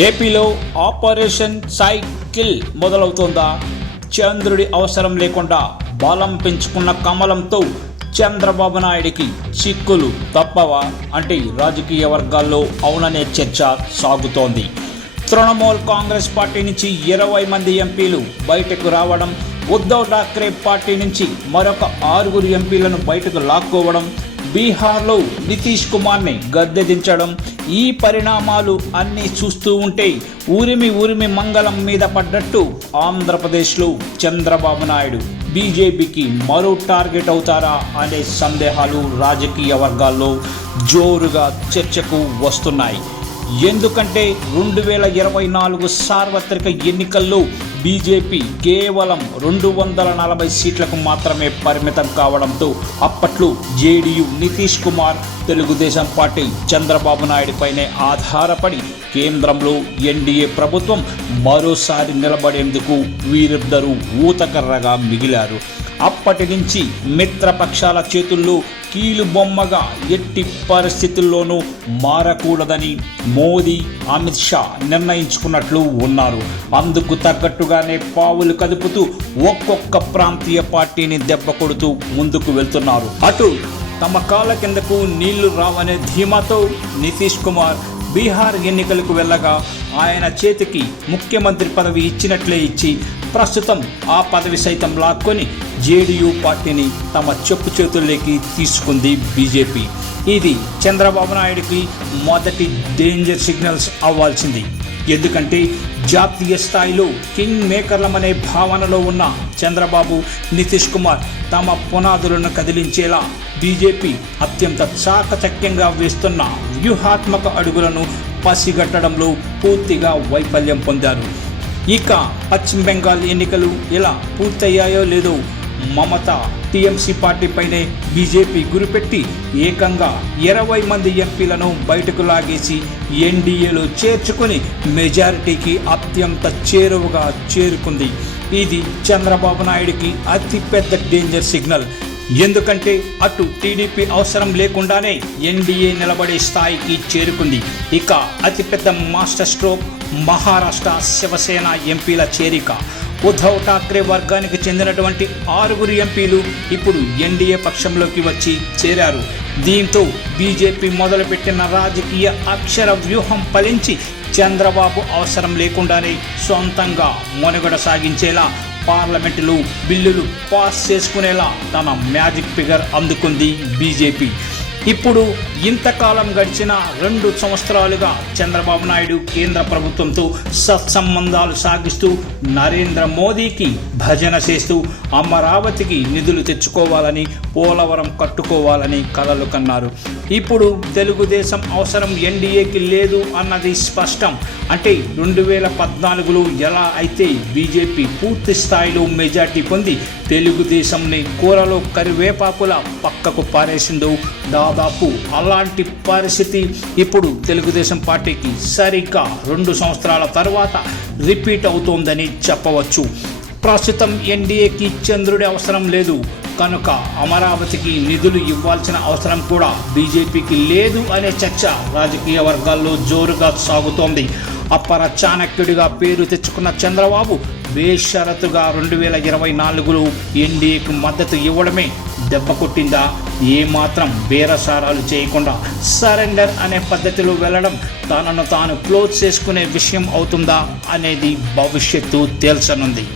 ఏపీలో operation cycle మొదలవుతోందా? చంద్రుడి అవసరం లేకుండా బలం పెంచుకున్న కమలంతో చంద్రబాబు నాయుడికి చిక్కులు తప్పవా అంటే రాజకీయ వర్గాల్లో అవుననే చర్చ సాగుతోంది. తృణమూల్ కాంగ్రెస్ పార్టీ నుంచి 20 మంది ఎంపీలు బయటకు రావడం, ఉద్ధవ్ ఠాక్రే పార్టీ నుంచి మరొక 6 ఎంపీలను బయటకు లాక్కోవడం, బీహార్లో నితీష్ కుమార్ని గద్దెదించడం, ఈ పరిణామాలు అన్నీ చూస్తూ ఉంటే ఊరిమి మంగళం మీద పడ్డట్టు ఆంధ్రప్రదేశ్లో చంద్రబాబు నాయుడు బీజేపీకి మరో టార్గెట్ అవుతారా అనే సందేహాలు రాజకీయ వర్గాల్లో జోరుగా చర్చకు వస్తున్నాయి. ఎందుకంటే 2024 సార్వత్రిక ఎన్నికల్లో బీజేపీ కేవలం 240 సీట్లకు మాత్రమే పరిమితం కావడంతో అప్పట్లో జేడీయూ నితీష్ కుమార్, తెలుగుదేశం పార్టీ చంద్రబాబు నాయుడిపైనే ఆధారపడి కేంద్రంలో ఎన్డీఏ ప్రభుత్వం మరోసారి నిలబడేందుకు వీరిద్దరూ ఊతకర్రగా మిగిలారు. అప్పటి నుంచి మిత్రపక్షాల చేతుల్లో కీలుబొమ్మగా ఎట్టి పరిస్థితుల్లోనూ మారకూడదని మోదీ, అమిత్ షా నిర్ణయించుకున్నట్లు ఉన్నారు. అందుకు తగ్గట్టుగానే పావులు కదుపుతూ ఒక్కొక్క ప్రాంతీయ పార్టీని దెబ్బ కొడుతూ ముందుకు వెళ్తున్నారు. అటు తమ కాళ్ళ కిందకు నీళ్లు రావనే ధీమాతో నితీష్ కుమార్ బీహార్ ఎన్నికలకు వెళ్ళగా ఆయన చేతికి ముఖ్యమంత్రి పదవి ఇచ్చినట్లే ఇచ్చి ప్రస్తుతం ఆ పదవి సైతం లాక్కొని జేడీయూ పార్టీని తమ చెప్పు చేతుల్లోకి తీసుకుంది బీజేపీ. ఇది చంద్రబాబు నాయుడికి మొదటి డేంజర్ సిగ్నల్స్ అవ్వాల్సింది. ఎందుకంటే జాతీయ స్థాయిలో కింగ్ మేకర్లమనే భావనలో ఉన్న చంద్రబాబు, నితీష్ కుమార్ తమ పునాదులను కదిలించేలా బీజేపీ అత్యంత చాకచక్యంగా వేస్తున్న వ్యూహాత్మక అడుగులను పసిగట్టడంలో పూర్తిగా వైఫల్యం పొందారు. ఇక పశ్చిమ బెంగాల్ ఎన్నికలు ఎలా పూర్తయ్యాయో లేదో మమతా టీఎంసీ పార్టీపైనే బీజేపీ గురిపెట్టి ఏకంగా 20 మంది ఎంపీలను బయటకు లాగేసి ఎన్డీఏలో చేర్చుకొని మెజారిటీకి అత్యంత చేరువగా చేరుకుంది. ఇది చంద్రబాబు నాయుడికి అతిపెద్ద డేంజర్ సిగ్నల్. ఎందుకంటే అటు టీడీపీ అవసరం లేకుండానే ఎన్డీఏ నిలబడే స్థాయికి చేరుకుంది. ఇక అతిపెద్ద మాస్టర్ స్ట్రోక్ మహారాష్ట్ర శివసేన ఎంపీల చేరిక. ఉద్ధవ్ ఠాక్రే వర్గానికి చెందినటువంటి 6 ఎంపీలు ఇప్పుడు ఎన్డీఏ పక్షంలోకి వచ్చి చేరారు. దీంతో బీజేపీ మొదలుపెట్టిన రాజకీయ అక్షర వ్యూహం ఫలించి చంద్రబాబు అవసరం లేకుండానే సొంతంగా మనుగడ సాగించేలా పార్లమెంటులో బిల్లులు పాస్ చేసుకునేలా తన మ్యాజిక్ ఫిగర్ అందుకుంది బీజేపీ. ఇప్పుడు ఇంతకాలం గడిచిన 2 సంవత్సరాలుగా చంద్రబాబు నాయుడు కేంద్ర ప్రభుత్వంతో సత్సంబంధాలు సాగిస్తూ నరేంద్ర మోదీకి భజన చేస్తూ అమరావతికి నిధులు తెచ్చుకోవాలని, పోలవరం కట్టుకోవాలని కలలు కన్నారు. ఇప్పుడు తెలుగుదేశం అవసరం ఎన్డీఏకి లేదు అన్నది స్పష్టం. అంటే 2014లో ఎలా అయితే బీజేపీ పూర్తి స్థాయిలో మెజార్టీ పొంది తెలుగుదేశంని కూరలో కరివేపాకుల పక్కకు పారేసిందో దాదాపు అలాంటి పరిస్థితి ఇప్పుడు తెలుగుదేశం పార్టీకి సరిగ్గా 2 సంవత్సరాల తర్వాత రిపీట్ అవుతోందని చెప్పవచ్చు. ప్రస్తుతం ఎన్డీఏకి చంద్రుడి అవసరం లేదు కనుక అమరావతికి నిధులు ఇవ్వాల్సిన అవసరం కూడా బీజేపీకి లేదు అనే చర్చ రాజకీయ వర్గాల్లో జోరుగా సాగుతోంది. అపర చాణక్యుడిగా పేరు తెచ్చుకున్న చంద్రబాబు బేషరతుగా 2024లో ఎన్డీఏకు మద్దతు ఇవ్వడమే దెబ్బ కొట్టిందా? ఏమాత్రం బేరసారాలు చేయకుండా సరెండర్ అనే పద్ధతిలో వెళ్ళడం తనను తాను క్లోజ్ చేసుకునే విషయం అవుతుందా అనేది భవిష్యత్తు తేల్చనుంది.